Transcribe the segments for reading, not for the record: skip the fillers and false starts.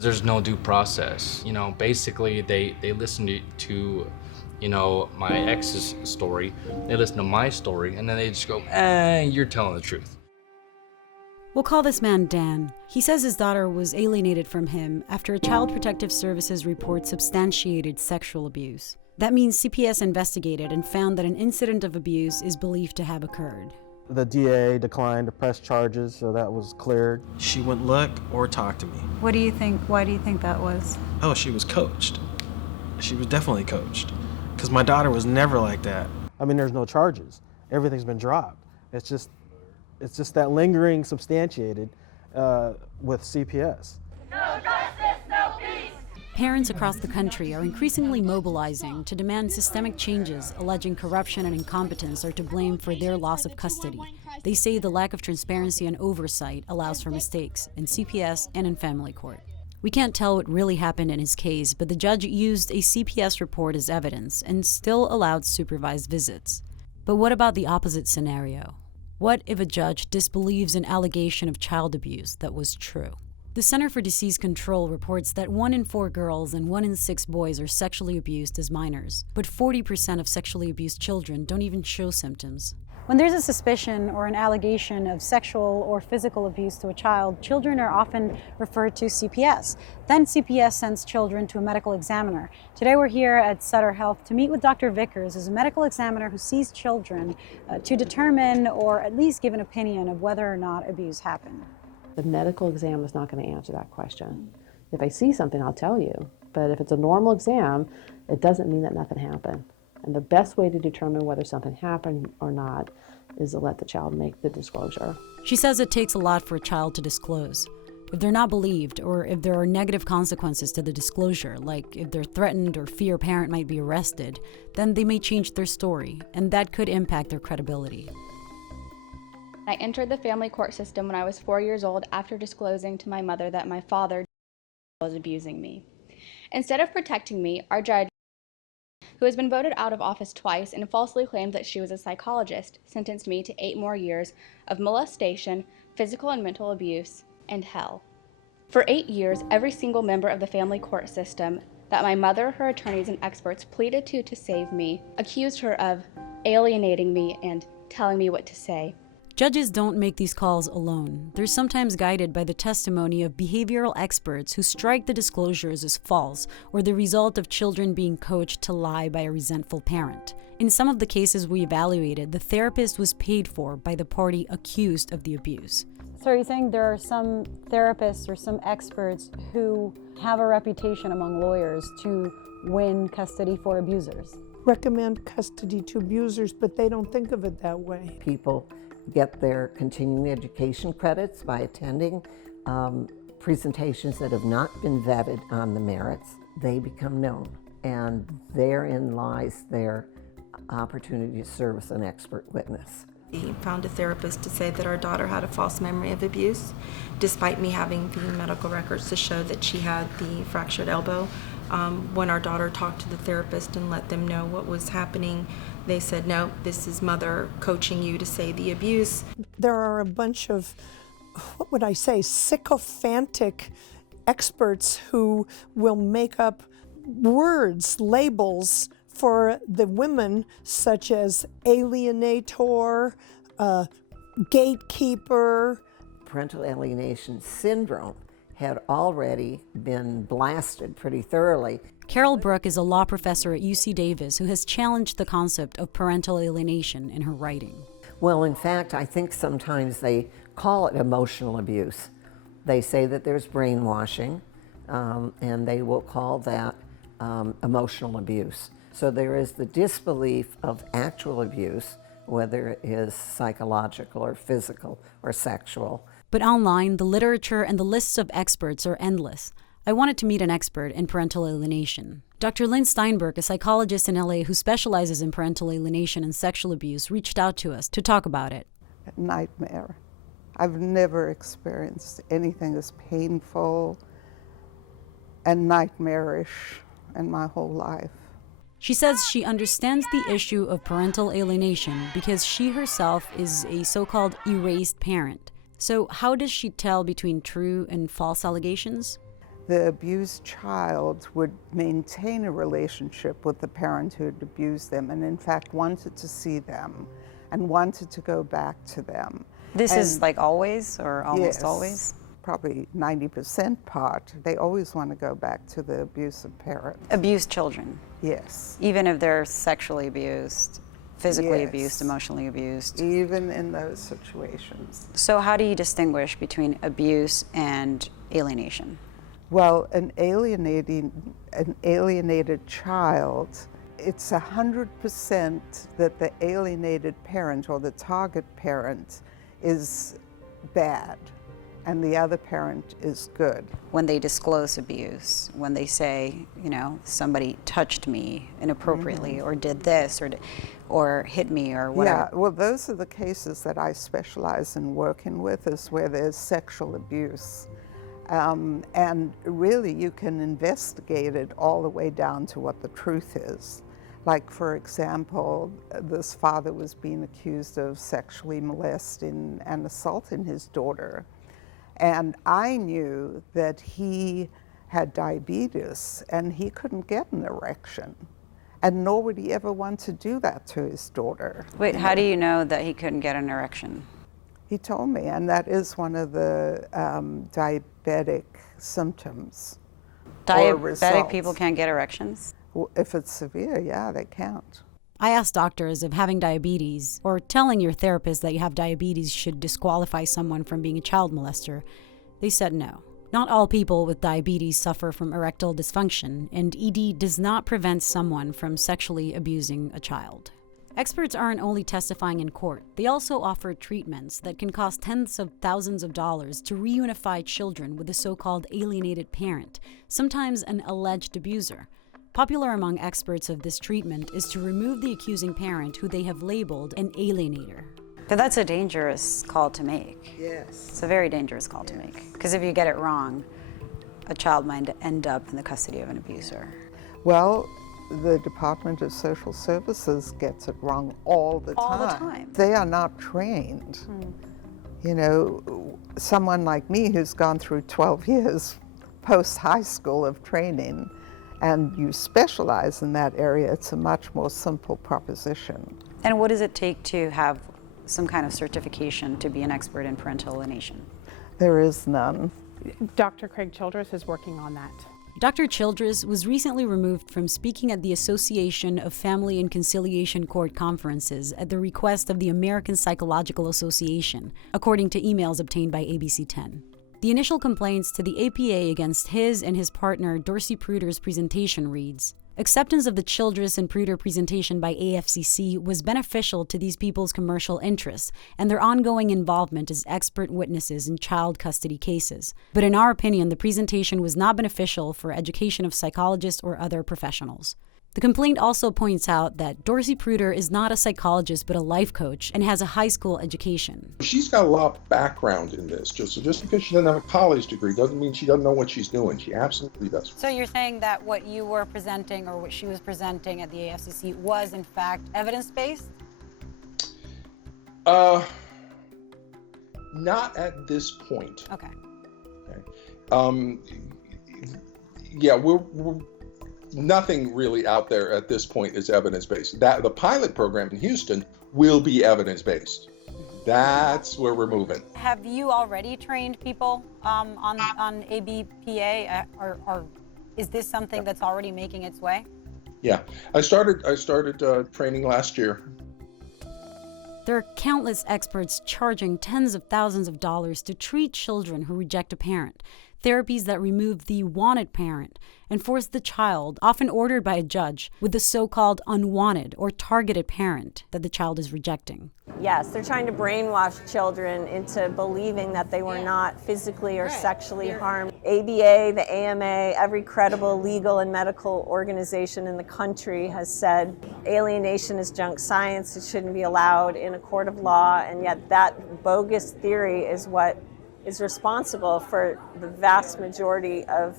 There's no due process. Basically they listen to my ex's story, they listen to my story, and then they just go, you're telling the truth. We'll call this man Dan. He says his daughter was alienated from him after a Child Protective Services report substantiated sexual abuse. That means CPS investigated and found that an incident of abuse is believed to have occurred. The DA declined to press charges, so that was cleared. She wouldn't look or talk to me. What do you think? Why do you think that was? Oh, she was coached. She was definitely coached. Because my daughter was never like that. I mean, there's no charges. Everything's been dropped. It's just that lingering substantiated with CPS. No justice, no peace. Parents across the country are increasingly mobilizing to demand systemic changes, alleging corruption and incompetence are to blame for their loss of custody. They say the lack of transparency and oversight allows for mistakes in CPS and in family court. We can't tell what really happened in his case, but the judge used a CPS report as evidence and still allowed supervised visits. But what about the opposite scenario? What if a judge disbelieves an allegation of child abuse that was true? The Center for Disease Control reports that 1 in 4 girls and 1 in 6 boys are sexually abused as minors, but 40% of sexually abused children don't even show symptoms. When there's a suspicion or an allegation of sexual or physical abuse to a child, children are often referred to CPS. Then CPS sends children to a medical examiner. Today we're here at Sutter Health to meet with Dr. Vickers, who's a medical examiner who sees children to determine or at least give an opinion of whether or not abuse happened. The medical exam is not going to answer that question. If I see something, I'll tell you. But if it's a normal exam, it doesn't mean that nothing happened. And the best way to determine whether something happened or not is to let the child make the disclosure. She says it takes a lot for a child to disclose. If they're not believed, or if there are negative consequences to the disclosure, like if they're threatened or fear a parent might be arrested, then they may change their story, and that could impact their credibility. I entered the family court system when I was 4 years old after disclosing to my mother that my father was abusing me. Instead of protecting me, our judge, who has been voted out of office twice and falsely claimed that she was a psychologist, sentenced me to 8 more years of molestation, physical and mental abuse, and hell. For 8 years, every single member of the family court system that my mother, her attorneys, and experts pleaded to save me accused her of alienating me and telling me what to say. Judges don't make these calls alone. They're sometimes guided by the testimony of behavioral experts who strike the disclosures as false or the result of children being coached to lie by a resentful parent. In some of the cases we evaluated, the therapist was paid for by the party accused of the abuse. So are you saying there are some therapists or some experts who have a reputation among lawyers to win custody for abusers? Recommend custody to abusers, but they don't think of it that way. People get their continuing education credits by attending presentations that have not been vetted on the merits. They become known, and therein lies their opportunity to serve as an expert witness. He found a therapist to say that our daughter had a false memory of abuse, despite me having the medical records to show that she had the fractured elbow. When our daughter talked to the therapist and let them know what was happening, they said, no, this is mother coaching you to say the abuse. There are a bunch of, what would I say, sycophantic experts who will make up words, labels for the women, such as alienator, gatekeeper. Parental alienation syndrome had already been blasted pretty thoroughly. Carol Brook is a law professor at UC Davis who has challenged the concept of parental alienation in her writing. Well, in fact, I think sometimes they call it emotional abuse. They say that there's brainwashing, and they will call that emotional abuse. So there is the disbelief of actual abuse, whether it is psychological or physical or sexual. But online, the literature and the lists of experts are endless. I wanted to meet an expert in parental alienation. Dr. Lynn Steinberg, a psychologist in LA who specializes in parental alienation and sexual abuse, reached out to us to talk about it. Nightmare. I've never experienced anything as painful and nightmarish in my whole life. She says she understands the issue of parental alienation because she herself is a so-called erased parent. So how does she tell between true and false allegations? the abused child would maintain a relationship with the parent who had abused them, and in fact wanted to see them and wanted to go back to them. This is like always or almost always? Probably 90% part. They always want to go back to the abusive parent. Abused children? Yes. Even if they're sexually abused, physically abused, emotionally abused? Even in those situations. So how do you distinguish between abuse and alienation? Well, an alienated child, it's 100% that the alienated parent or the target parent is bad and the other parent is good. When they disclose abuse, when they say, you know, somebody touched me inappropriately or did this or hit me or whatever. Yeah, well, those are the cases that I specialize in working with, is where there's sexual abuse. And really, you can investigate it all the way down to what the truth is. Like, for example, this father was being accused of sexually molesting and assaulting his daughter. And I knew that he had diabetes and he couldn't get an erection. And nor would he ever want to do that to his daughter. Wait, how do you know that he couldn't get an erection? He told me, and that is one of the diabetic symptoms. Diabetic people can't get erections? Well, if it's severe, yeah, they can't. I asked doctors if having diabetes or telling your therapist that you have diabetes should disqualify someone from being a child molester. They said no. Not all people with diabetes suffer from erectile dysfunction, and ED does not prevent someone from sexually abusing a child. Experts aren't only testifying in court, they also offer treatments that can cost tens of thousands of dollars to reunify children with a so-called alienated parent, sometimes an alleged abuser. Popular among experts of this treatment is to remove the accusing parent who they have labeled an alienator. But that's a dangerous call to make. Yes. It's a very dangerous call to make. Because if you get it wrong, a child might end up in the custody of an abuser. Well, the Department of Social Services gets it wrong all the time. All the time. They are not trained. You know, someone like me who's gone through 12 years post-high school of training, and you specialize in that area, it's a much more simple proposition. And what does it take to have some kind of certification to be an expert in parental alienation? There is none. Dr. Craig Childress is working on that. Dr. Childress was recently removed from speaking at the Association of Family and Conciliation Court conferences at the request of the American Psychological Association, according to emails obtained by ABC 10. The initial complaints to the APA against his and his partner Dorsey Pruder's presentation reads, "Acceptance of the Childress and Pruder presentation by AFCC was beneficial to these people's commercial interests and their ongoing involvement as expert witnesses in child custody cases. But in our opinion, the presentation was not beneficial for education of psychologists or other professionals." The complaint also points out that Dorsey Pruder is not a psychologist but a life coach and has a high school education. She's got a lot of background in this. Just because she doesn't have a college degree doesn't mean she doesn't know what she's doing. She absolutely does. So you're saying that what you were presenting or what she was presenting at the AFCC was in fact evidence-based? Not at this point. Okay. Yeah, we're nothing really out there at this point is evidence-based. That the pilot program in Houston will be evidence-based. That's where we're moving. Have you already trained people on ABPA, or is this something that's already making its way? Yeah, I started training last year. There are countless experts charging tens of thousands of dollars to treat children who reject a parent, therapies that remove the wanted parent and force the child, often ordered by a judge, with the so-called unwanted or targeted parent that the child is rejecting. Yes, they're trying to brainwash children into believing that they were not physically or sexually harmed. ABA, the AMA, every credible legal and medical organization in the country has said alienation is junk science, it shouldn't be allowed in a court of law, and yet that bogus theory is what is responsible for the vast majority of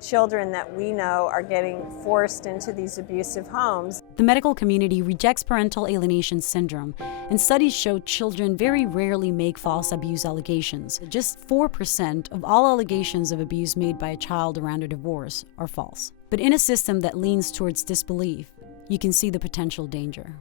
children that we know are getting forced into these abusive homes. The medical community rejects parental alienation syndrome, and studies show children very rarely make false abuse allegations. Just 4% of all allegations of abuse made by a child around a divorce are false. But in a system that leans towards disbelief, you can see the potential danger.